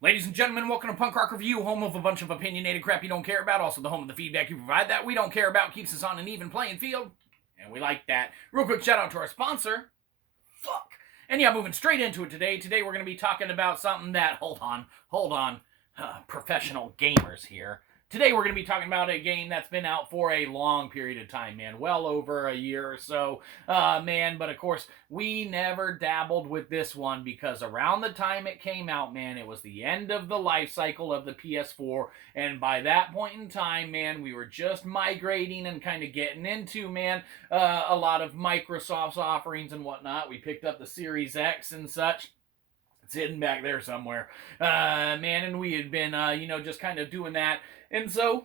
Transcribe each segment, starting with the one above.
Ladies and gentlemen, welcome to Punk Rock Review, home of a bunch of opinionated crap you don't care about, also the home of the feedback you provide that we don't care about, keeps us on an even playing field, and we like that. Real quick shout out to our sponsor. Fuck. And yeah, moving straight into it today. Today we're going to be talking about something that, hold on, professional gamers here. Today we're going to be talking about a game that's been out for a long period of time, man. Well over a year or so, man. But of course, we never dabbled with this one because around the time it came out, man, it was the end of the life cycle of the PS4. And by that point in time, man, we were just migrating and kind of getting into, man, a lot of Microsoft's offerings and whatnot. We picked up the Series X and such. It's hidden back there somewhere, man. And we had been, just kind of doing that. And so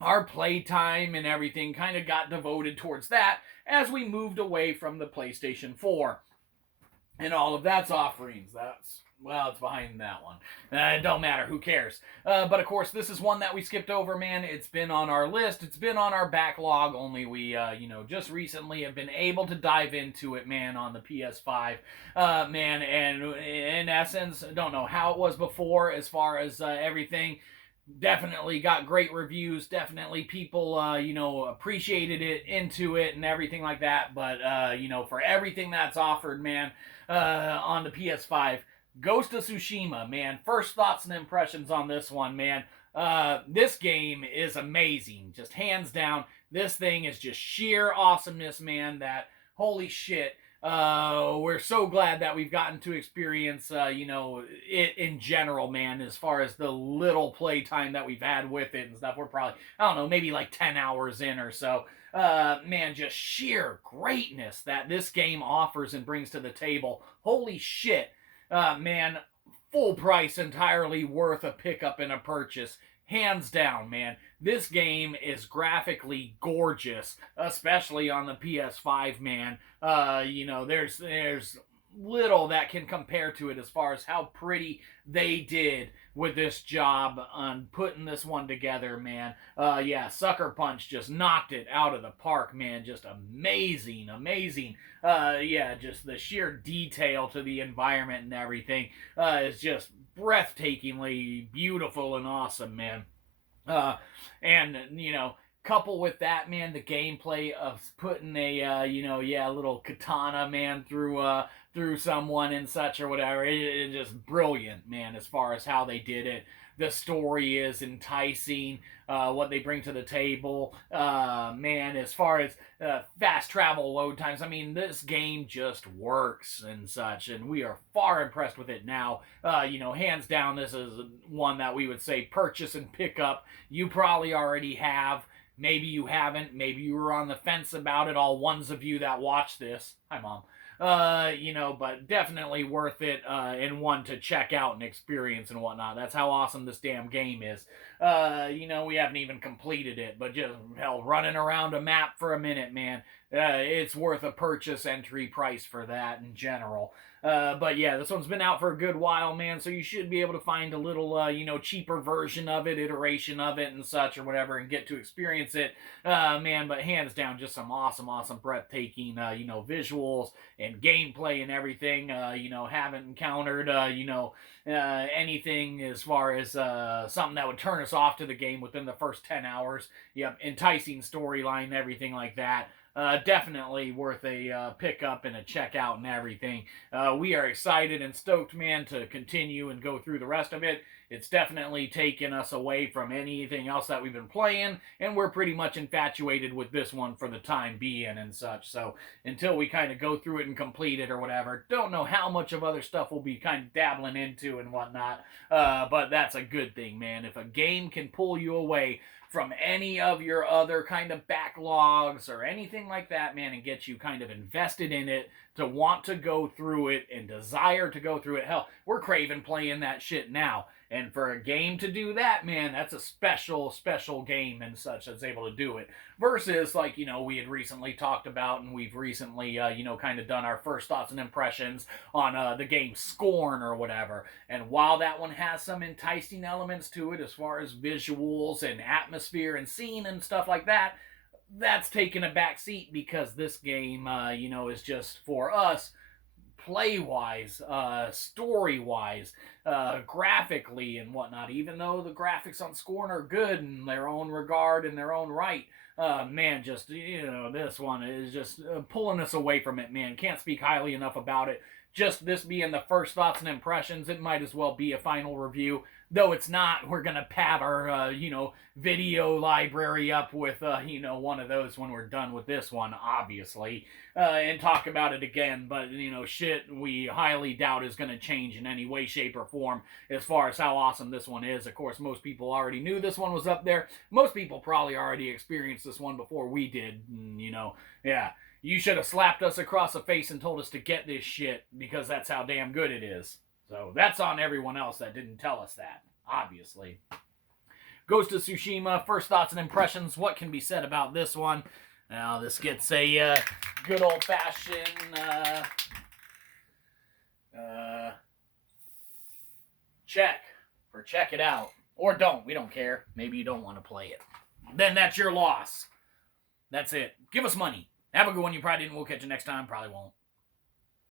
our playtime and everything kind of got devoted towards that as we moved away from the PlayStation 4 and all of that's offerings. It's behind that one. It don't matter. Who cares? But of course, this is one that we skipped over, man. It's been on our list. It's been on our backlog. Only we, just recently have been able to dive into it, man, on the PS5, man. And in essence, don't know how it was before as far as everything. Definitely got great reviews. Definitely people, appreciated it, into it, and everything like that. But, for everything that's offered, man, on the PS5, Ghost of Tsushima, man. First thoughts and impressions on this one, man. This game is amazing. Just hands down, this thing is just sheer awesomeness, man. That, holy shit. We're so glad that we've gotten to experience, it in general, man, as far as the little playtime that we've had with it and stuff. We're probably, I don't know, maybe like 10 hours in or so. Man, just sheer greatness that this game offers and brings to the table. Holy shit. Man, full price, entirely worth a pickup and a purchase. Hands down, man. This game is graphically gorgeous, especially on the PS5, man. There's little that can compare to it as far as how pretty they did with this job on putting this one together, man. Sucker Punch just knocked it out of the park, man. Just amazing, amazing. Just the sheer detail to the environment and everything is just breathtakingly beautiful and awesome, man. And couple with that, man, the gameplay of putting a little katana, man, through someone and such or whatever. It's just brilliant, man, as far as how they did it. The story is enticing. What they bring to the table, man, as far as fast travel load times. I mean, this game just works and such, and we are far impressed with it now. Hands down, this is one that we would say purchase and pick up. You probably already have. Maybe you haven't. Maybe you were on the fence about it. All ones of you that watch this. Hi, Mom. But definitely worth it, and one to check out and experience and whatnot. That's how awesome this damn game is. We haven't even completed it, but just, hell, running around a map for a minute, man. It's worth a purchase entry price for that in general. But yeah, this one's been out for a good while, man, so you should be able to find a little, cheaper version of it, iteration of it and such or whatever, and get to experience it, man, but hands down, just some awesome, breathtaking, visuals and gameplay and everything. Haven't encountered, anything as far as something that would turn us off to the game within the first 10 hours. Yep, enticing storyline, everything like that. Definitely worth a pickup and a checkout and everything. We are excited and stoked, man, to continue and go through the rest of it. It's definitely taken us away from anything else that we've been playing, and we're pretty much infatuated with this one for the time being and such. So until we kind of go through it and complete it or whatever, don't know how much of other stuff we'll be kind of dabbling into and whatnot, but that's a good thing, man. If a game can pull you away from any of your other kind of backlogs or anything like that, man, and get you kind of invested in it to want to go through it and desire to go through it. Hell, we're craving playing that shit now. And for a game to do that, man, that's a special game and such that's able to do it. Versus, like, we had recently talked about, and we've recently, kind of done our first thoughts and impressions on the game Scorn or whatever. And while that one has some enticing elements to it as far as visuals and atmosphere and scene and stuff like that, that's taken a back seat because this game, is just for us play-wise, story-wise, graphically and whatnot, even though the graphics on Scorn are good in their own regard, in their own right, man, just, this one is just pulling us away from it, man. Can't speak highly enough about it. Just this being the first thoughts and impressions, it might as well be a final review. Though it's not, we're going to pad our, video library up with, one of those when we're done with this one, obviously, and talk about it again. But, shit we highly doubt is going to change in any way, shape, or form as far as how awesome this one is. Of course, most people already knew this one was up there. Most people probably already experienced this one before we did, yeah. You should have slapped us across the face and told us to get this shit, because that's how damn good it is. So that's on everyone else that didn't tell us that, obviously. Ghost of Tsushima, first thoughts and impressions. What can be said about this one? Now, this gets a good old-fashioned check, or check it out. Or don't, we don't care. Maybe you don't want to play it. Then that's your loss. That's it. Give us money. Have a good one. You probably didn't. We'll catch you next time. Probably won't.